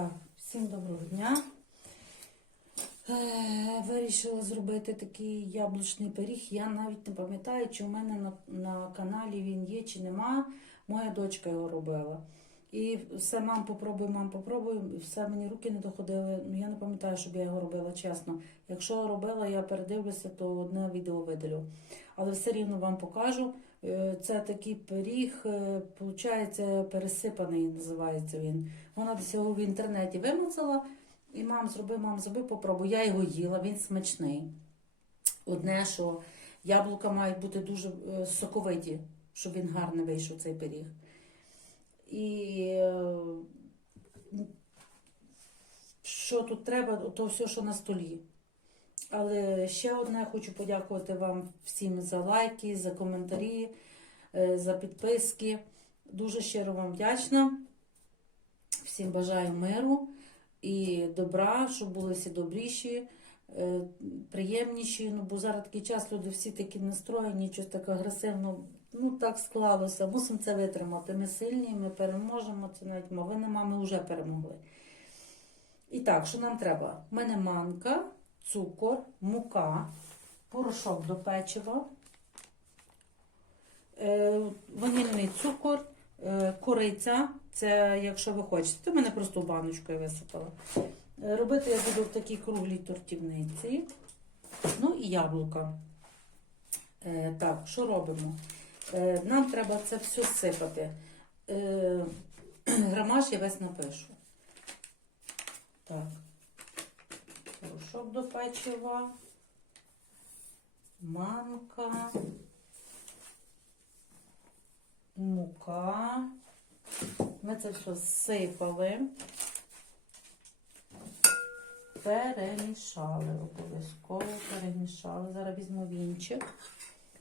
Так, всім доброго дня. Е, Вирішила зробити такий яблучний пиріг. Я навіть не пам'ятаю, чи у мене на, на каналі він є, чи нема. Моя дочка його робила. І все, мам, попробуй, мам, попробуй. Все мені руки не доходили. Ну я не пам'ятаю, щоб я його робила, чесно. Якщо робила, я передивлюся, то одне відео видалю. Але все рівно вам покажу. Е, Це такий пиріг, виходить, пересипаний, називається він. Вона десь його в інтернеті вимацала. І мам, зроби, мам, зроби, попробуй. Я його їла, він смачний. Одне, що яблука мають бути дуже е, соковиті, щоб він гарно вийшов цей пиріг. І е, що тут треба, то все, що на столі. Але ще одне хочу подякувати вам всім за лайки, за коментарі, е, за підписки. Дуже щиро вам вдячна. Всім бажаю миру і добра, щоб були всі добріші, е, приємніші. Ну, бо зараз такий час люди всі такі настроєні, щось так агресивно. Ну, так склалося. Мусимо це витримати. Ми сильні, ми переможемо. Це навіть мови нема, ми вже перемогли. І так, що нам треба? У мене манка, цукор, мука, порошок до печива, е, ванільний цукор, е, кориця. Це якщо ви хочете. В мене просто я висипала. Е, Робити я буду в такій круглій тортівниці. Ну і яблука. Так, що робимо? Нам треба це все сипати. Грамаж я весь напишу. Так. Порошок до печива, манка, мука. Ми це все сипали, перемішали, обов'язково перемішали. Зараз візьму вінчик.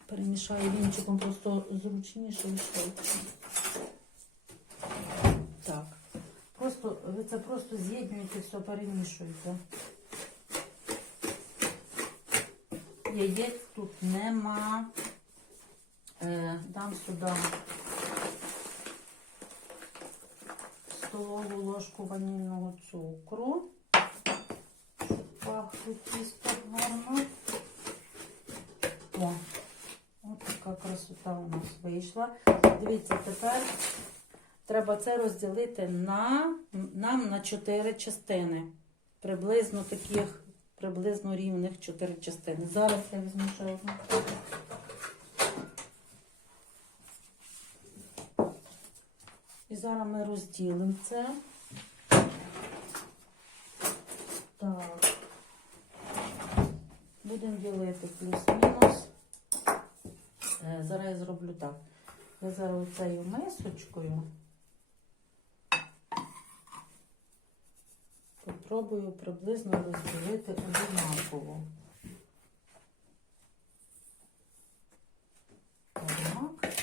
Перемішаю вінчиком просто зручніше і швидше. Так. Просто, ви це просто з'єднуєте, все перемішуєте. Яєць тут нема. Е, дам сюди столову ложку ванільного цукру. Пахло тісто гарно. О, от така красота у нас вийшла. Дивіться, тепер треба це розділити на, нам на 4 частини. Приблизно таких, приблизно рівних 4 частини. Зараз я візьму ще одну. І зараз ми розділимо це. Так. Будемо ділити плюс-мінус. Е, Зараз я зроблю так. Я зараз оцею мисочкою попробую приблизно розділити однаково. Отак.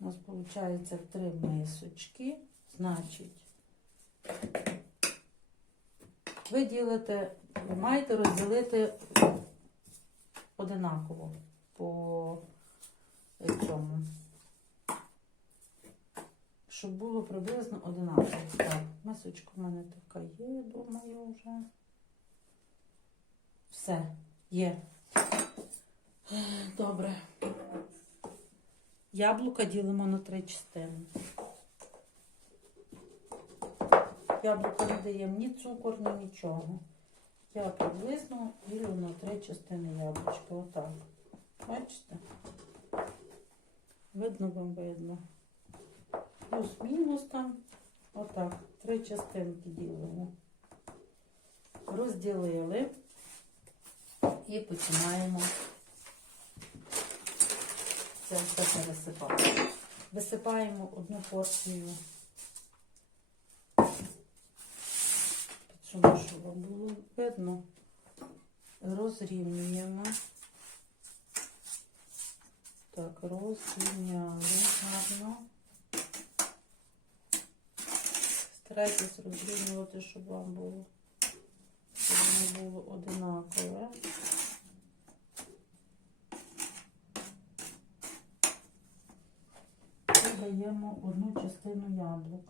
У нас виходить три мисочки. Значить, ви ділите, маєте розділити одинаково по цьому. Щоб було приблизно одинаково. Так, мисочка в мене така є, думаю, вже. Все, є. Добре. Яблука ділимо на три частини. Яблука не даємо ні цукор, ні нічого. Я приблизно ділю на три частини яблучка. Отак. Бачите? Видно вам видно. Плюс-мінус там. Отак. Три частинки ділимо. Розділили і починаємо це все пересипати. Висипаємо одну порцію. Підсуну, щоб вам було видно. Розрівнюємо. Так, розрівняли гарно. Старайтесь розрівнювати, щоб вам було, щоб воно було одинакове. додаємо одну частину яблук.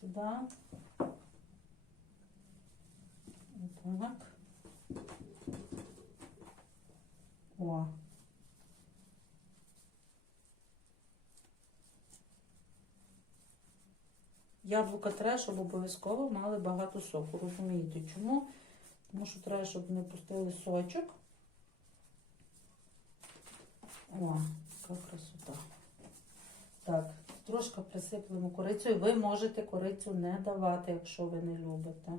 сюди. Отак. О. Яблука треба, щоб обов'язково мали багато соку. Розумієте чому? Тому що треба, щоб вони пустили сочок. О, яка красота. Так, трошки присиплемо корицею. Ви можете корицю не давати, якщо ви не любите.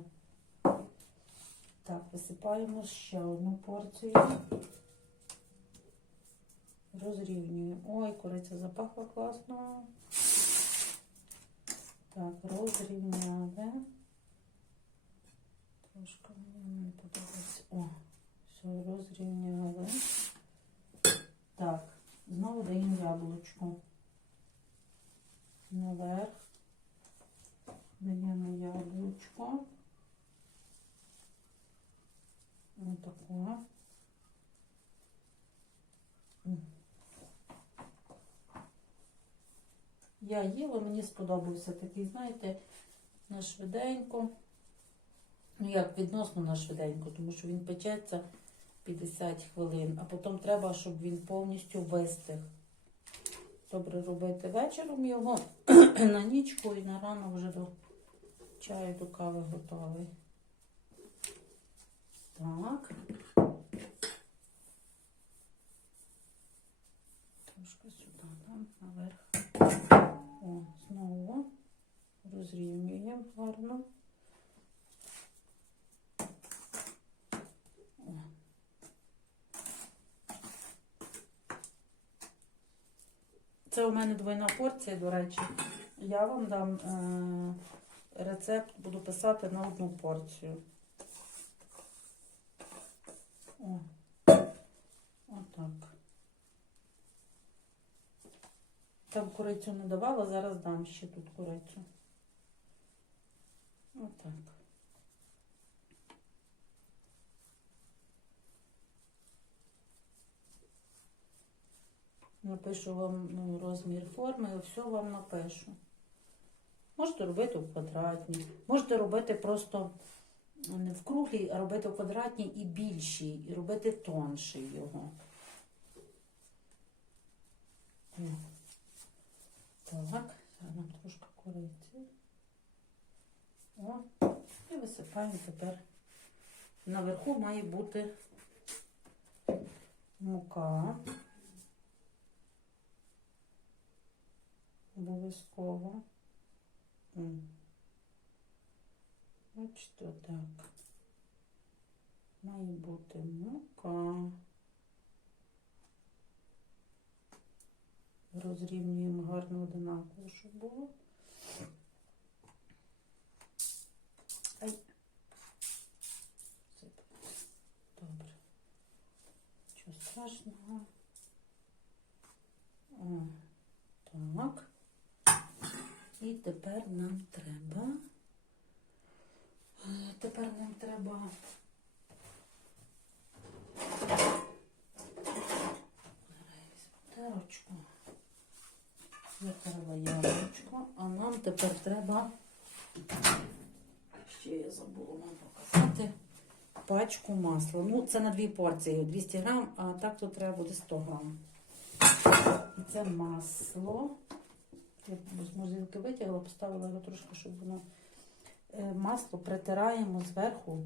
Так, висипаємо ще одну порцію. Розрівнюємо. Ой, кориця запахла класно. Так, розрівняли. Трошки мені не подобається. О, все, розрівняли. Так, знову даємо яблучко. Наверх. Даємо яблучко. Отако. М. Я їла, мені сподобався такий, знаєте, на швиденько. Ну як відносно на швиденько, тому що він печеться 50 хвилин, а потім треба, щоб він повністю вистиг. Добре робити вечором його на нічку і на рано вже до чаю, до кави готовий. Так. Трошки сюди, там, наверх. О, знову розрівнюємо гарно. Це у мене двойна порція, до речі. Я вам дам е- рецепт, буду писати на одну порцію. Отак. Там курицю не давала, зараз дам ще тут курицю. Отак. Напишу вам ну, розмір форми, все вам напишу. Можете робити в квадратній, можете робити просто не в круглій, а робити в квадратній і більшій, і робити тонший його. Так, зараз нам трошки кориці. О, і висипаємо тепер. Наверху має бути мука. Обов'язково. Бачите, так. Має бути мука. Розрівнюємо гарно одинаково, щоб було. Страшного. О, так. І тепер нам треба. е, Тепер нам треба. Терочку. Витерла яблучко, а нам тепер треба. Ще я забула вам показати пачку масла. Ну, це на дві порції, 200 грам, а так то треба буде 100 грам. І це масло. Я з морозилки витягла, поставила його трошки, щоб воно Е, масло притираємо зверху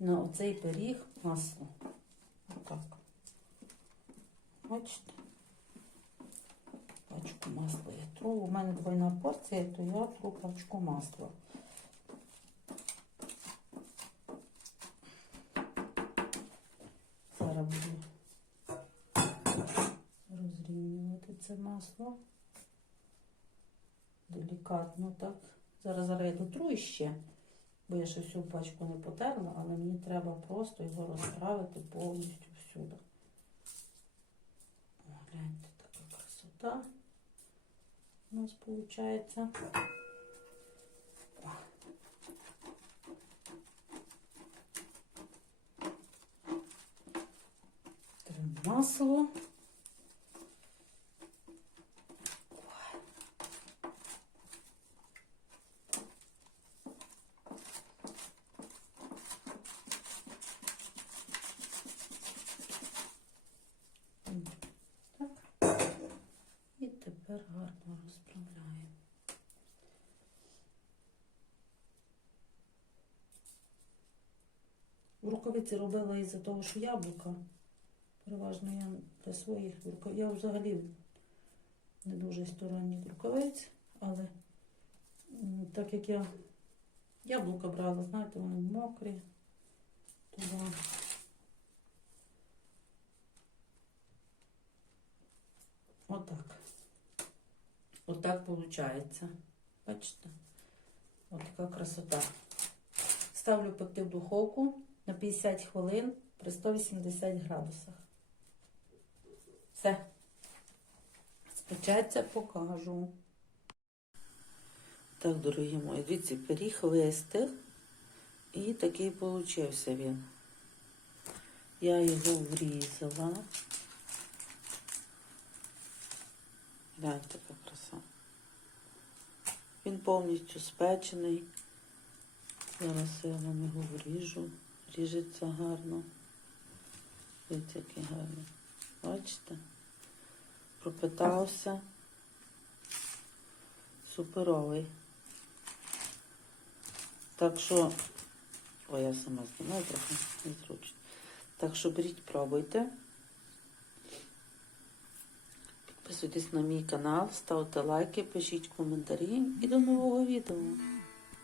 на оцей пиріг масло. Отак. Бачите? Пачку масла я тру. У мене двойна порція, то я тру пачку масла. Це масло. Делікатно так. Зараз зараз я дотру іще, бо я ще всю пачку не потерла, але мені треба просто його розправити повністю всюди. Гляньте, така красота у нас виходить. Масло. Тепер гарно розправляємо. Рукавиці робила із-за того, що яблука. Переважно я для своїх рукав. Я взагалі не дуже сторонник рукавиць, але так як я яблука брала, знаєте, вони мокрі, то. Отак. Отак виходить. Бачите? Отака красота. Ставлю пекти в духовку на 50 хвилин при 180 градусах. Все. Спечеться, покажу. Так, дорогі мої, дивіться, пиріг вистиг. І такий получився він. Я його врізала. Гляньте, яка краса. Він повністю спечений. Зараз я вам його вріжу. Ріжеться гарно. Дивіться, який гарний. Бачите? Пропитався. Суперовий. Так що, ой, я сама знімаю трохи незручно. Так що беріть, пробуйте. Підписуйтесь на мій канал, ставте лайки, пишіть коментарі і до нового відео.